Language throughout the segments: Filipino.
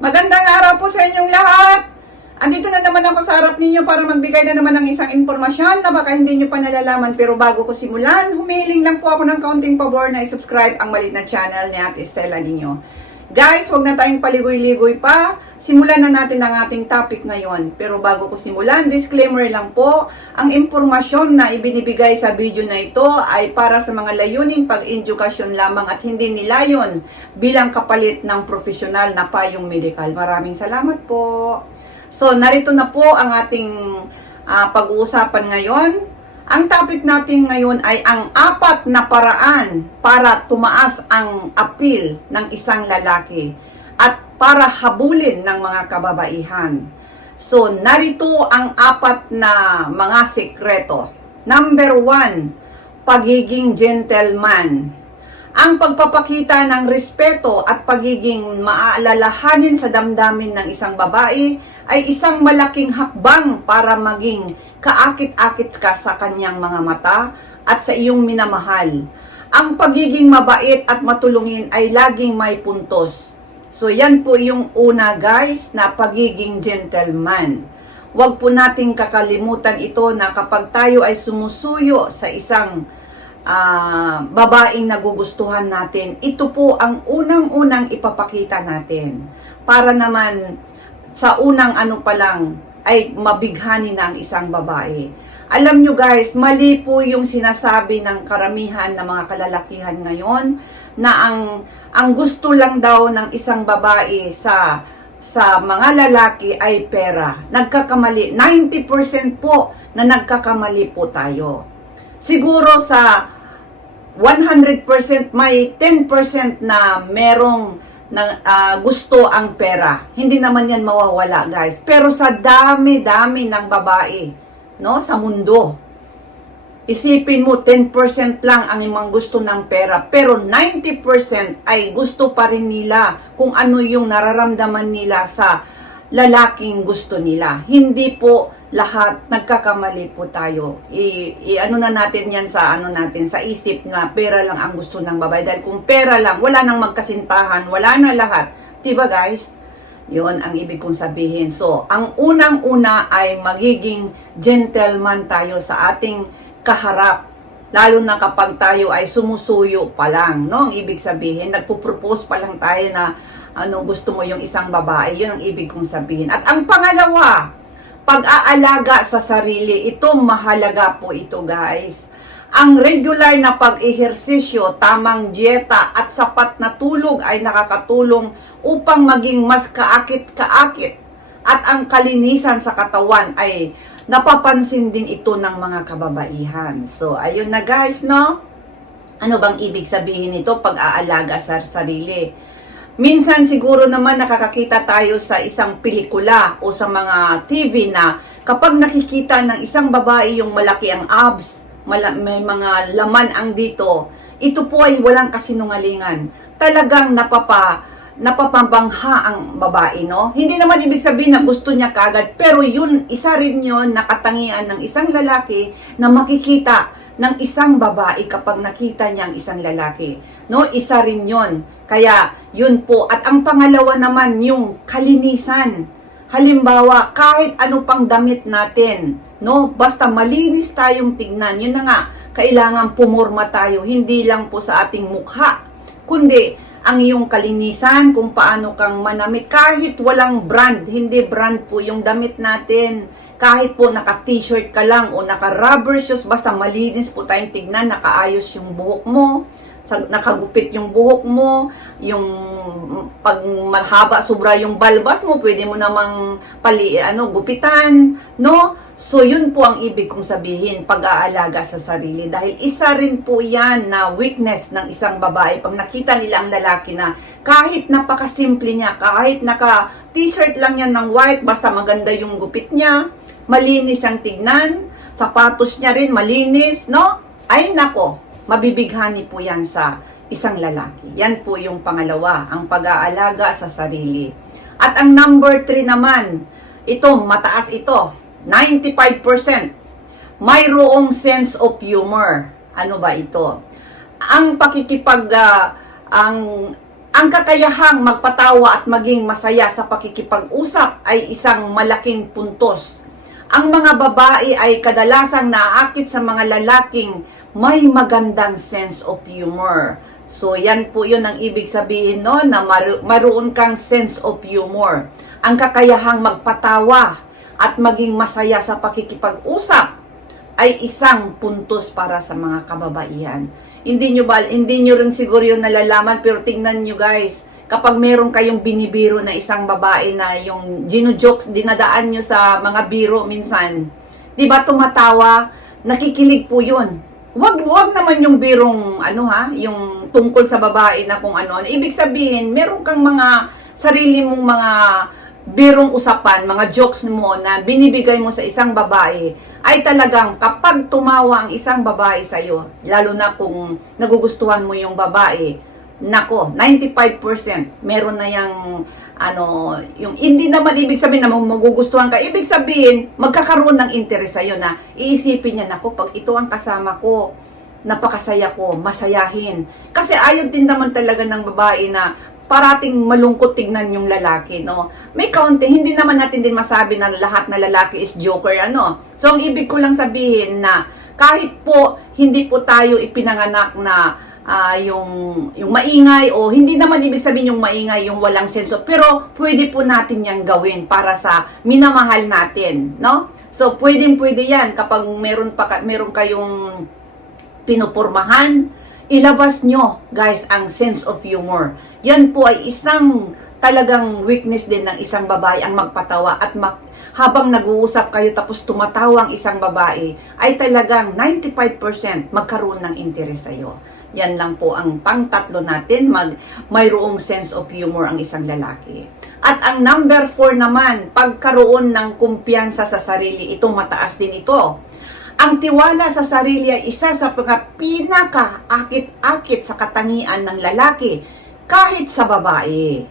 Magandang araw po sa inyong lahat! Andito na naman ako sa harap ninyo para magbigay na naman ng isang impormasyon na baka hindi nyo pa nalalaman pero bago ko simulan, humihiling lang po ako ng kaunting pabor na i-subscribe ang malit na channel ni Ate Estela ninyo. Guys, huwag na tayong paligoy-ligoy pa. Simulan na natin ang ating topic ngayon. Pero bago ko simulan, disclaimer lang po, ang impormasyon na ibinibigay sa video na ito ay para sa mga layuning pag-edukasyon lamang at hindi nilayon bilang kapalit ng profesional na payong medikal. Maraming salamat po. So, narito na po ang ating ah, pag-uusapan ngayon. Ang topic natin ngayon ay ang apat na paraan para tumaas ang appeal ng isang lalaki at para habulin ng mga kababaihan. So, narito ang apat na mga sekreto. Number one, pagiging gentleman. Ang pagpapakita ng respeto at pagiging maaalalahanin sa damdamin ng isang babae ay isang malaking hakbang para maging kaakit-akit ka sa kanyang mga mata at sa iyong minamahal. Ang pagiging mabait at matulungin ay laging may puntos. So yan po yung una guys na pagiging gentleman. Huwag po nating kakalimutan ito na kapag tayo ay sumusuyo sa isang ah, babaeng nagugustuhan natin, ito po ang unang-unang ipapakita natin. Para naman sa unang ano pa lang ay mabighani na ang isang babae. Alam nyo guys, mali po yung sinasabi ng karamihan ng mga kalalakihan ngayon na ang ang gusto lang daw ng isang babae sa sa mga lalaki ay pera. Nagkakamali. 90% po na nagkakamali po tayo. Siguro sa 100% may 10% na merong na ah, gusto ang pera. Hindi naman yan mawawala, guys. Pero sa dami-dami ng babae, no, sa mundo, isipin mo 10% lang ang imang gusto ng pera, pero 90% ay gusto pa rin nila kung ano yung nararamdaman nila sa lalaking gusto nila. Hindi po lahat nagkakamali po tayo. I, i ano na natin yan sa ano natin sa isip na pera lang ang gusto ng babae dahil kung pera lang wala nang magkasintahan, wala na lahat. 'Di ba guys? 'Yun ang ibig kong sabihin. So, ang unang-una ay magiging gentleman tayo sa ating kaharap. Lalo na kapag tayo ay sumusuyo pa lang, no? Ang ibig sabihin, nagpo-propose pa lang tayo na ano gusto mo yung isang babae, 'yun ang ibig kong sabihin. At ang pangalawa, pag-aalaga sa sarili, ito mahalaga po ito guys. Ang regular na pag-ehersisyo, tamang dieta at sapat na tulog ay nakakatulong upang maging mas kaakit-kaakit. At ang kalinisan sa katawan ay napapansin din ito ng mga kababaihan. So, ayun na guys, no? Ano bang ibig sabihin nito pag-aalaga sa sarili? Minsan siguro naman nakakakita tayo sa isang pelikula o sa mga TV na kapag nakikita ng isang babae yung malaki ang abs, may mga laman ang dito, ito po ay walang kasinungalingan. Talagang napapa napapambangha ang babae, no? Hindi naman ibig sabihin na gusto niya kagad, pero yun, isa rin yun na katangian ng isang lalaki na makikita ng isang babae kapag nakita niya ang isang lalaki. No, isa rin 'yon. Kaya 'yun po at ang pangalawa naman yung kalinisan. Halimbawa, kahit ano pang damit natin, no, basta malinis tayong tignan. 'Yun na nga, kailangan pumurma tayo hindi lang po sa ating mukha, kundi ang iyong kalinisan, kung paano kang manamit, kahit walang brand, hindi brand po yung damit natin, kahit po naka-t-shirt ka lang o naka-rubber shoes, basta malinis po tayong tignan, nakaayos yung buhok mo, nakagupit yung buhok mo, yung pag mahaba sobra yung balbas mo, pwede mo namang pali, ano, gupitan, no? So, yun po ang ibig kong sabihin, pag-aalaga sa sarili. Dahil isa rin po yan na weakness ng isang babae. Pag nakita nila ang lalaki na kahit napakasimple niya, kahit naka t-shirt lang yan ng white, basta maganda yung gupit niya, malinis ang tignan, sapatos niya rin malinis, no? Ay nako, mabibighani po yan sa isang lalaki. Yan po yung pangalawa, ang pag-aalaga sa sarili. At ang number three naman, ito, mataas ito, 95%. Mayroong sense of humor. Ano ba ito? Ang pakikipag, ah, ang Ang kakayahang magpatawa at maging masaya sa pakikipag-usap ay isang malaking puntos. Ang mga babae ay kadalasang naaakit sa mga lalaking may magandang sense of humor. So, yan po yun ang ibig sabihin no, na maru- maroon kang sense of humor. Ang kakayahang magpatawa at maging masaya sa pakikipag-usap ay isang puntos para sa mga kababaihan. Hindi nyo ba, hindi nyo rin siguro yun nalalaman, pero tingnan nyo guys, kapag meron kayong binibiro na isang babae na yung gino-jokes, dinadaan nyo sa mga biro minsan, di ba tumatawa, nakikilig po yun. Wag, wag naman yung birong, ano ha, yung tungkol sa babae na kung ano. Ibig sabihin, meron kang mga sarili mong mga birong usapan, mga jokes mo na binibigay mo sa isang babae, ay talagang kapag tumawa ang isang babae sa iyo, lalo na kung nagugustuhan mo yung babae, nako, 95% meron na yung ano, yung hindi naman ibig sabihin na magugustuhan ka, ibig sabihin magkakaroon ng interest sa iyo na iisipin niya nako pag ito ang kasama ko, napakasaya ko, masayahin. Kasi ayaw din naman talaga ng babae na parating malungkot tignan yung lalaki, no? May kaunti, hindi naman natin din masabi na lahat na lalaki is joker, ano? So, ang ibig ko lang sabihin na kahit po hindi po tayo ipinanganak na ah, yung yung maingay o hindi naman ibig sabihin yung maingay yung walang senso pero pwede po natin yang gawin para sa minamahal natin no so pwedeng pwede yan kapag meron pa meron kayong pinupurmahan, ilabas nyo, guys, ang sense of humor. Yan po ay isang talagang weakness din ng isang babae ang magpatawa at mak- habang nag-uusap kayo tapos tumatawa ang isang babae, ay talagang 95% magkaroon ng interes sa'yo. Yan lang po ang pangtatlo natin, mag, mayroong sense of humor ang isang lalaki. At ang number four naman, pagkaroon ng kumpiyansa sa sarili, ito mataas din ito. Ang tiwala sa sarili ay isa sa mga pinaka-akit-akit sa katangian ng lalaki kahit sa babae.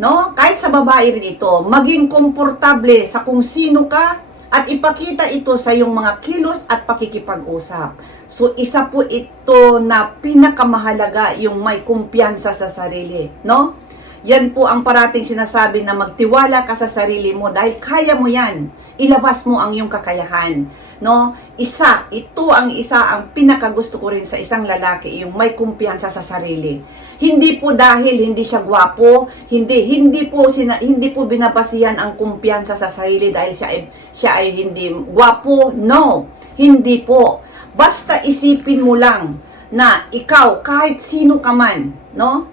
No? Kahit sa babae rin ito, maging komportable sa kung sino ka at ipakita ito sa iyong mga kilos at pakikipag-usap. So isa po ito na pinakamahalaga yung may kumpiyansa sa sarili, no? Yan po ang parating sinasabi na magtiwala ka sa sarili mo dahil kaya mo yan. Ilabas mo ang iyong kakayahan. No? Isa, ito ang isa ang pinakagusto ko rin sa isang lalaki, yung may kumpiyansa sa sarili. Hindi po dahil hindi siya gwapo, hindi hindi po sina, hindi po binabasihan ang kumpiyansa sa sarili dahil siya ay, siya ay hindi gwapo. No, hindi po. Basta isipin mo lang na ikaw kahit sino ka man, no?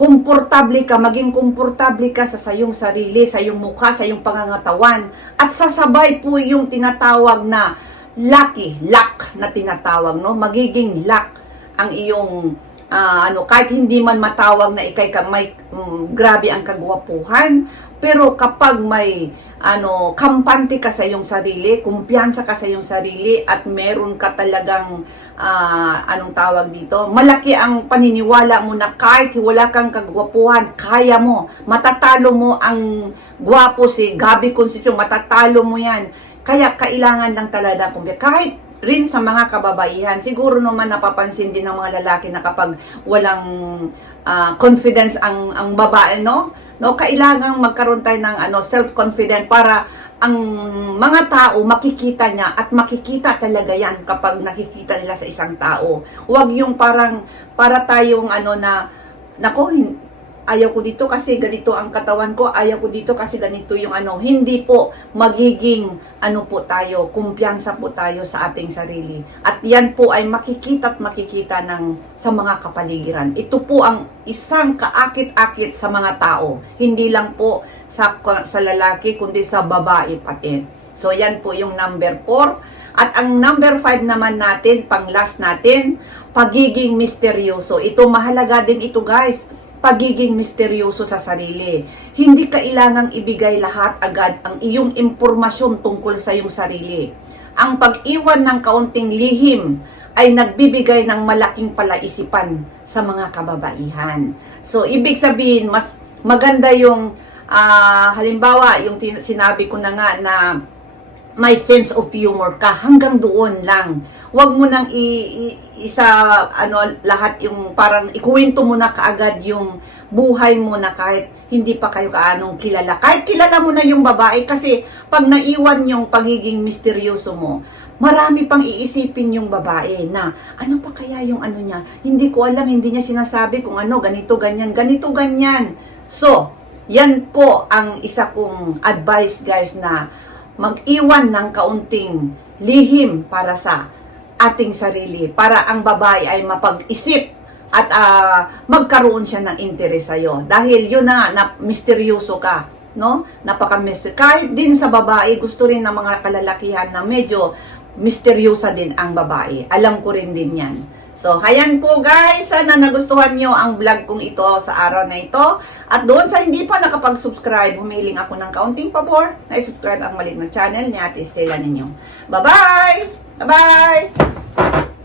Komportable ka, maging komportable ka sa sayong sarili, sa iyong mukha, sa iyong pangangatawan. At sasabay po yung tinatawag na lucky, luck na tinatawag, no? Magiging luck ang iyong ah, ano, kahit hindi man matawag na ikay ka may mm, grabe ang kagwapuhan, pero kapag may ano, kampante ka sa iyong sarili, kumpiyansa ka sa iyong sarili at meron ka talagang ah, anong tawag dito, malaki ang paniniwala mo na kahit wala kang kagwapuhan, kaya mo, matatalo mo ang gwapo si Gabi Concepcion, matatalo mo yan. Kaya kailangan lang talaga kumpiyansa. Kahit rin sa mga kababaihan, siguro naman napapansin din ng mga lalaki na kapag walang ah, confidence ang ang babae, no? No, kailangan magkaroon tayo ng ano self-confident para ang mga tao makikita niya at makikita talaga yan kapag nakikita nila sa isang tao. Huwag yung parang para tayong ano na nako ayaw ko dito kasi ganito ang katawan ko, ayaw ko dito kasi ganito yung ano. Hindi po magiging ano po tayo, kumpiyansa po tayo sa ating sarili. At yan po ay makikita at makikita ng sa mga kapaligiran. Ito po ang isang kaakit-akit sa mga tao. Hindi lang po sa, sa lalaki kundi sa babae pati. So yan po yung number 4. At ang number 5 naman natin, pang last natin, pagiging misteryoso. Ito mahalaga din ito guys pagiging misteryoso sa sarili. Hindi kailangang ibigay lahat agad ang iyong impormasyon tungkol sa iyong sarili. Ang pag-iwan ng kaunting lihim ay nagbibigay ng malaking palaisipan sa mga kababaihan. So, ibig sabihin, mas maganda yung, ah, halimbawa, yung sinabi ko na nga na may sense of humor ka hanggang doon lang. Huwag mo nang i, i- isa ano lahat yung parang ikuwento mo na kaagad yung buhay mo na kahit hindi pa kayo kaanong kilala. Kahit kilala mo na yung babae kasi pag naiwan yung pagiging misteryoso mo, marami pang iisipin yung babae na ano pa kaya yung ano niya? Hindi ko alam, hindi niya sinasabi kung ano, ganito, ganyan, ganito, ganyan. So, yan po ang isa kong advice guys na mag-iwan ng kaunting lihim para sa ating sarili para ang babae ay mapag-isip at ah, magkaroon siya ng interes sa'yo. Dahil yun na, na misteryoso ka, no? napaka Kahit din sa babae, gusto rin ng mga kalalakihan na medyo misteryosa din ang babae. Alam ko rin din yan. So, ayan po guys, sana nagustuhan nyo ang vlog kong ito sa araw na ito. At doon sa hindi pa nakapag-subscribe, humiling ako ng kaunting pabor na i-subscribe ang malit na channel ni Ate Stella ninyo. Bye-bye! Bye-bye!